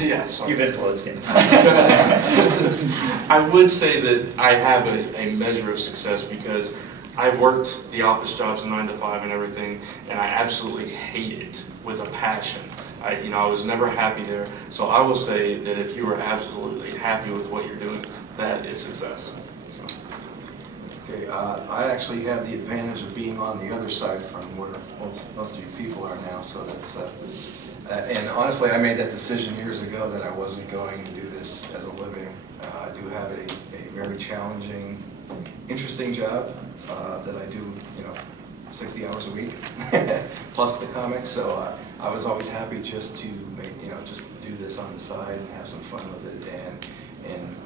Yeah, sorry. You've influenced him. I would say that I have a measure of success because I've worked the office jobs 9 to 5 and everything, and I absolutely hate it with a passion. I was never happy there. So I will say that if you are absolutely happy with what you're doing, that is success. Okay, I actually have the advantage of being on the other side from where most of you people are now, so that's, and honestly I made that decision years ago that I wasn't going to do this as a living. I do have a very challenging, interesting job that I do, 60 hours a week, plus the comics, so I was always happy just to make, just do this on the side and have some fun with it, and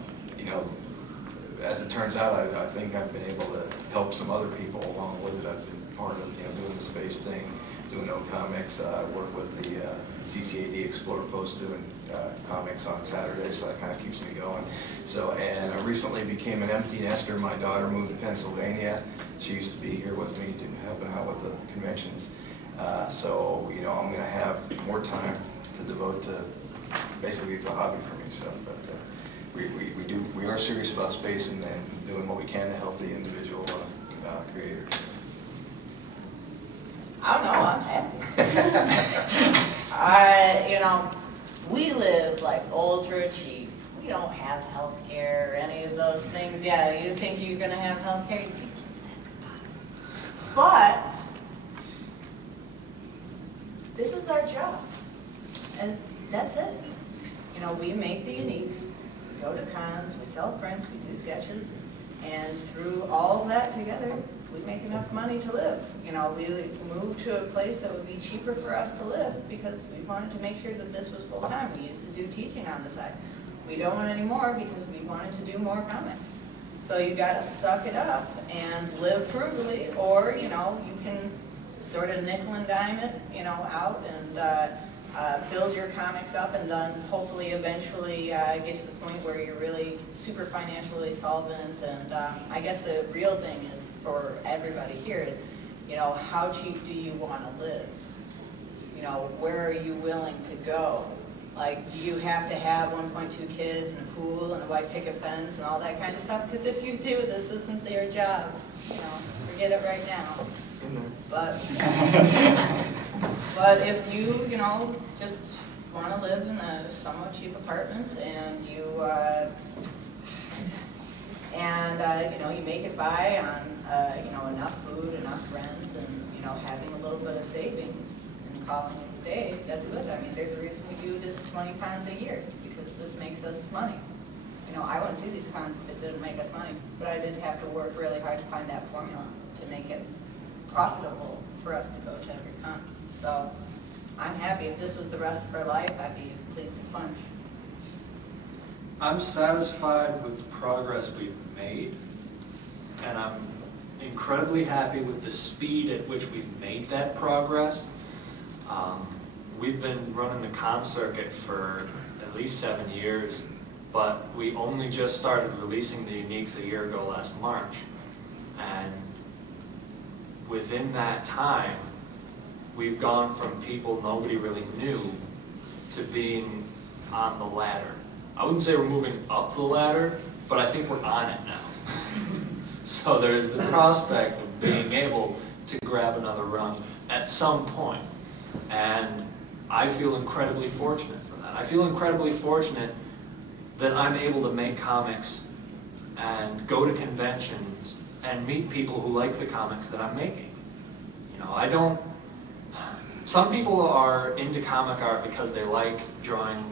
as it turns out, I think I've been able to help some other people along with it. I've been part of doing the space thing, doing no comics. I work with the CCAD Explorer Post doing comics on Saturdays, so that kind of keeps me going. So, and I recently became an empty nester. My daughter moved to Pennsylvania. She used to be here with me to helping out with the conventions. So, I'm going to have more time to devote to, basically it's a hobby for me. So, but we are serious about space and doing what we can to help the individual creator. I don't know, I'm happy. We live like ultra cheap. We don't have health care or any of those things. Yeah, you think you're going to have health care, you think but this is our job, and that's it. We make the uniques, we go to cons, we sell prints, we do sketches, and through all of that together, we make enough money to live. We moved to a place that would be cheaper for us to live because we wanted to make sure that this was full time. We used to do teaching on the side. We don't want any more because we wanted to do more comics. So you got to suck it up and live frugally, or you can sort of nickel and dime it, out and build your comics up, and then hopefully eventually get to the point where you're really super financially solvent. And I guess the real thing is for everybody here is, how cheap do you want to live? Where are you willing to go? Like, do you have to have 1.2 kids and a pool and a white picket fence and all that kind of stuff? Because if you do, this isn't your job. Forget it right now. But if you, just want to live in a somewhat cheap apartment and you, you make it by on, enough food, enough rent, and, having a little bit of savings and calling it a day, that's good. I mean, there's a reason we do this 20 cons a year, because this makes us money. I wouldn't do these cons if it didn't make us money, but I did have to work really hard to find that formula to make it profitable for us to go to every con. So I'm happy. If this was the rest of our life, I'd be pleased as punch. I'm satisfied with the progress we've made, and I'm incredibly happy with the speed at which we've made that progress. We've been running the con circuit for at least 7 years, but we only just started releasing the uniques a year ago last March. And within that time, we've gone from people nobody really knew to being on the ladder. I wouldn't say we're moving up the ladder, but I think we're on it now. So there's the prospect of being able to grab another rung at some point. And I feel incredibly fortunate for that. I feel incredibly fortunate that I'm able to make comics and go to conventions and meet people who like the comics that I'm making. Some people are into comic art because they like drawing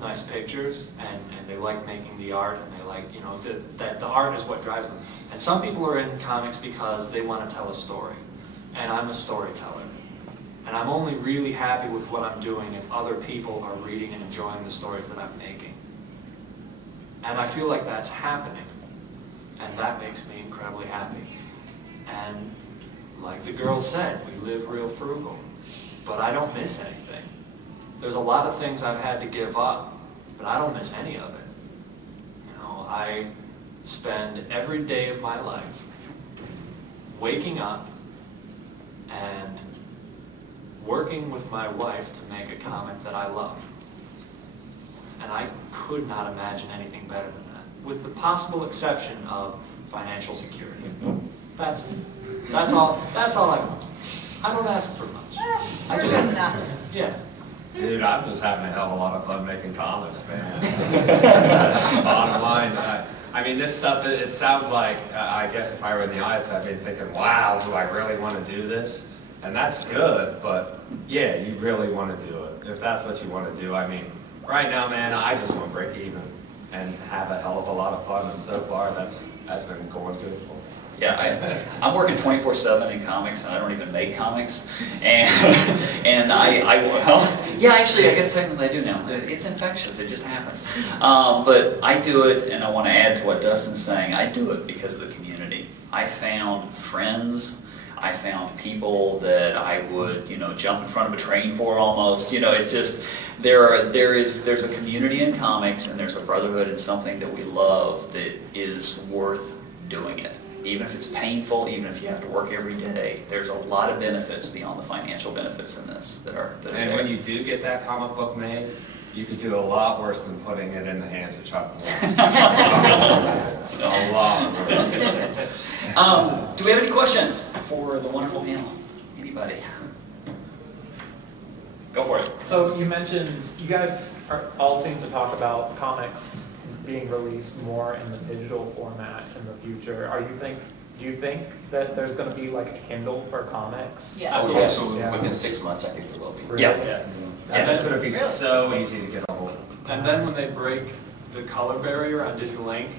nice pictures and they like making the art, and they like, that the art is what drives them. And some people are in comics because they want to tell a story. And I'm a storyteller. And I'm only really happy with what I'm doing if other people are reading and enjoying the stories that I'm making. And I feel like that's happening. And that makes me incredibly happy. And like the girl said, we live real frugal. But I don't miss anything. There's a lot of things I've had to give up, but I don't miss any of it. I spend every day of my life waking up and working with my wife to make a comic that I love. and I could not imagine anything better than that, with the possible exception of financial security. That's it. That's all I want. I don't ask for much. We're good enough. Yeah. Dude, I'm just having a hell of a lot of fun making comics, man. Bottom line, I mean, this stuff, it sounds like, I guess if I were in the audience, I'd be thinking, wow, do I really want to do this? And that's good, but yeah, you really want to do it. If that's what you want to do, I mean, right now, man, I just want to break even and have a hell of a lot of fun, and so far, that's been going good for me. Yeah, I'm working 24/7 in comics, and I don't even make comics. And well, yeah, actually, I guess technically I do now. It's infectious. It just happens. But I do it, and I want to add to what Dustin's saying. I do it because of the community. I found friends. I found people that I would, jump in front of a train for almost. It's just there's a community in comics, and there's a brotherhood in something that we love that is worth doing it. Even if it's painful, even if you have to work every day, there's a lot of benefits beyond the financial benefits in this that are And there. when you do get that comic book made, you could do a lot worse than putting it in the hands of Chuck Norris. A lot worse. Do we have any questions for the wonderful panel? Anybody? Go for it. So you mentioned, you guys all seem to talk about comics being released more in the digital format in the future. Do you think that there's going to be like a Kindle for comics? Yeah. Oh, Yes. yeah, so Yeah. within 6 months, I think there will be. Really? Yeah. And that's going to be Really? so easy to get a hold of. And then when they break the color barrier on digital ink,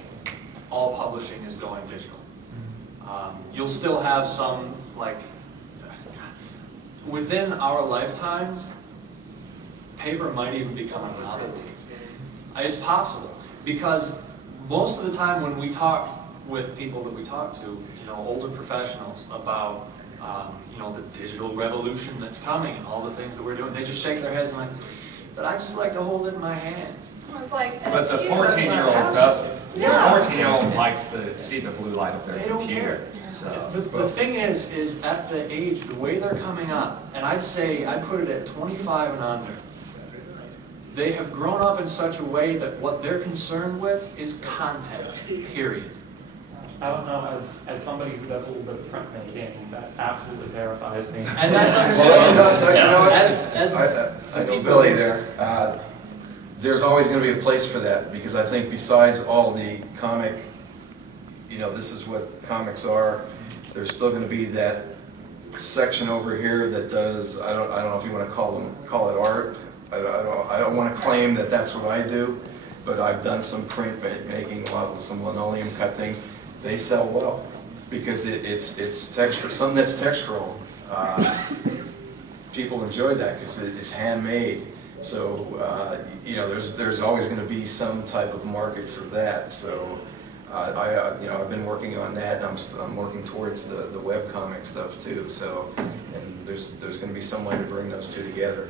all publishing is going digital. You'll still have some, like, within our lifetimes, paper might even become a novelty. It's possible, because most of the time when we talk with people that we talk to, older professionals about, the digital revolution that's coming and all the things that we're doing, they just shake their heads and like, but I just like to hold it in my hands. It's like, But the it's you, that's 14-year-old not doesn't. Yeah. The 14-year-old likes to see the blue light of their They don't computer. care. So, The thing is at the age, the way they're coming up, and I'd put it at 25 and under, they have grown up in such a way that what they're concerned with is content, period. I don't know, as somebody who does a little bit of printmaking, that absolutely terrifies me. And that's Well, you know what? As I know Billy there. There's always going to be a place for that, because I think besides all the comic, this is what comics are, there's still going to be that section over here that does, I don't know if you want to call it art. I don't want to claim that that's what I do, but I've done some print making, some linoleum cut things. They sell well because it's texture, something that's textural. People enjoy that because it's handmade. So there's always going to be some type of market for that. So I've been working on that, and I'm working towards the webcomic stuff too. So, and there's going to be some way to bring those two together.